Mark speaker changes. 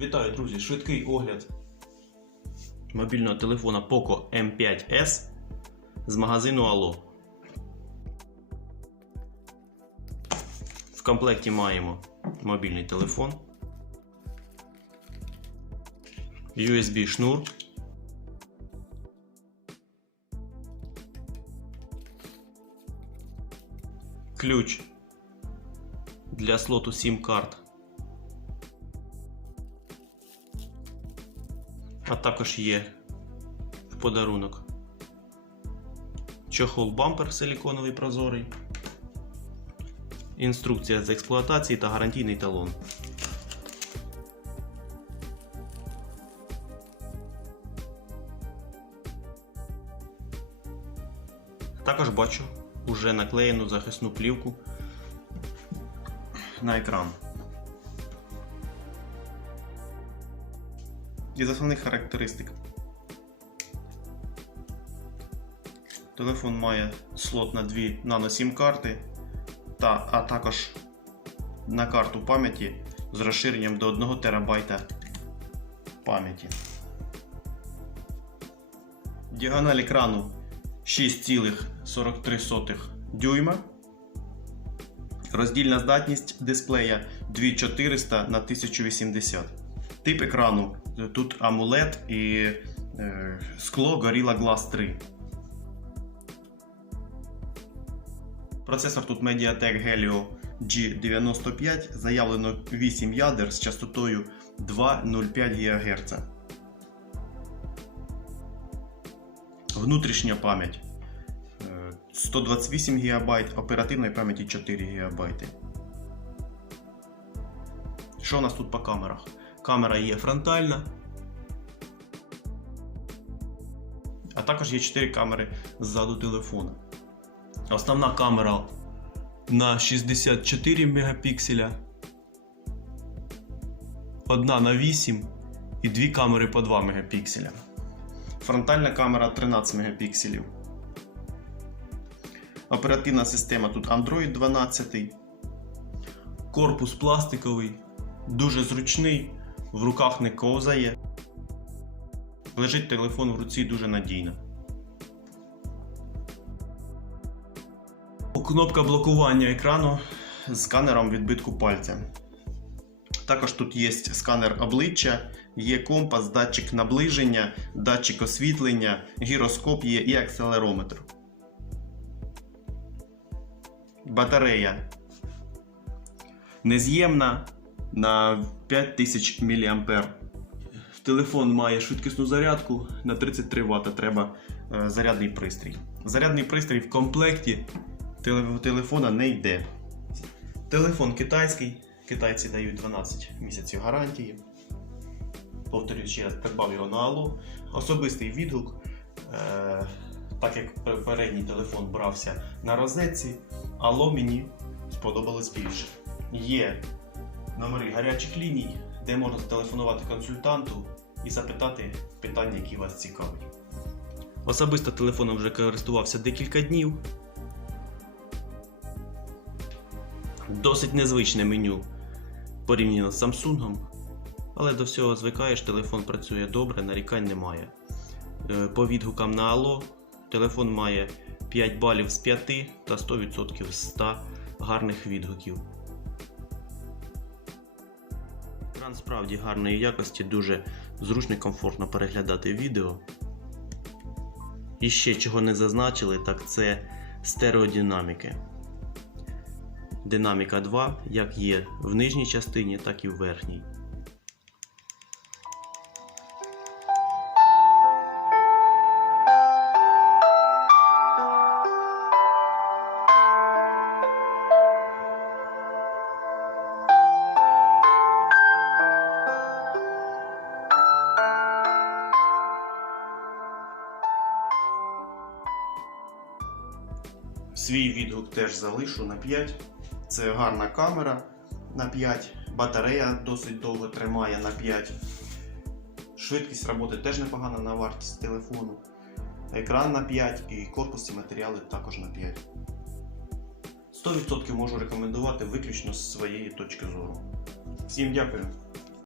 Speaker 1: Вітаю, друзі! Швидкий огляд мобільного телефона Poco M5S з магазину Allo. В комплекті маємо мобільний телефон, USB шнур, ключ для слоту SIM А також є в подарунок чохол бампер силіконовий прозорий, інструкція з експлуатації та гарантійний талон. Також бачу уже наклеєну захисну плівку на екран. Із основних характеристик. Телефон має слот на дві нано сім карти, та, а також на карту пам'яті з розширенням до 1 ТБ пам'яті. Діагональ екрану 6,43 дюйма. Роздільна здатність дисплея 2400 на 1080. Тип екрану тут AMOLED і е, скло Gorilla Glass 3. Процесор тут Mediatek Helio G95, заявлено 8 ядер з частотою 2,05 ГГц. Внутрішня пам'ять е, 128 ГБ, оперативної пам'яті 4 ГБ. Що у нас тут по камерах? Камера є фронтальна. А також є 4 камери ззаду телефона. Основна камера на 64 мегапікселя. Одна на 8 і дві камери по 2 мегапікселя. Фронтальна камера 13 мегапікселів. Оперативна система тут Android 12. Корпус пластиковий, дуже зручний, в руках не ковзає. Лежить телефон в руці дуже надійно. Кнопка блокування екрану з сканером відбитку пальця. Також тут є сканер обличчя, є компас, датчик наближення, датчик освітлення, гіроскоп є і акселерометр. Батарея нез'ємна на 5000 мА. Телефон має швидкісну зарядку на 33 Вт. Треба е, зарядний пристрій. Зарядний пристрій в комплекті теле- телефона не йде. Телефон китайський. Китайці дають 12 місяців гарантії. Повторюю ще раз, придбав його на Алло. Особистий відгук. Е, так як попередній телефон брався на розетці, Алло мені сподобалось більше. Є номери гарячих ліній, де можна зателефонувати консультанту і запитати питання, які вас цікавлять. Особисто телефоном вже користувався декілька днів. Досить незвичне меню порівняно з Samsung, але до всього звикаєш, телефон працює добре, нарікань немає. Е, По відгукам на Allo телефон має 5 балів з 5 та 100% з 100 гарних відгуків. Екран справді гарної якості, дуже зручно і комфортно переглядати відео. І ще чого не зазначили, так це стереодинаміки. Динаміка 2 як є в нижній частині, так і в верхній. Свій відгук теж залишу на 5. Це гарна камера на 5, батарея досить довго тримає на 5. Швидкість роботи теж непогана на вартість телефону. Екран на 5 і корпус і матеріали також на 5. 100% можу рекомендувати виключно з своєї точки зору. Всім дякую!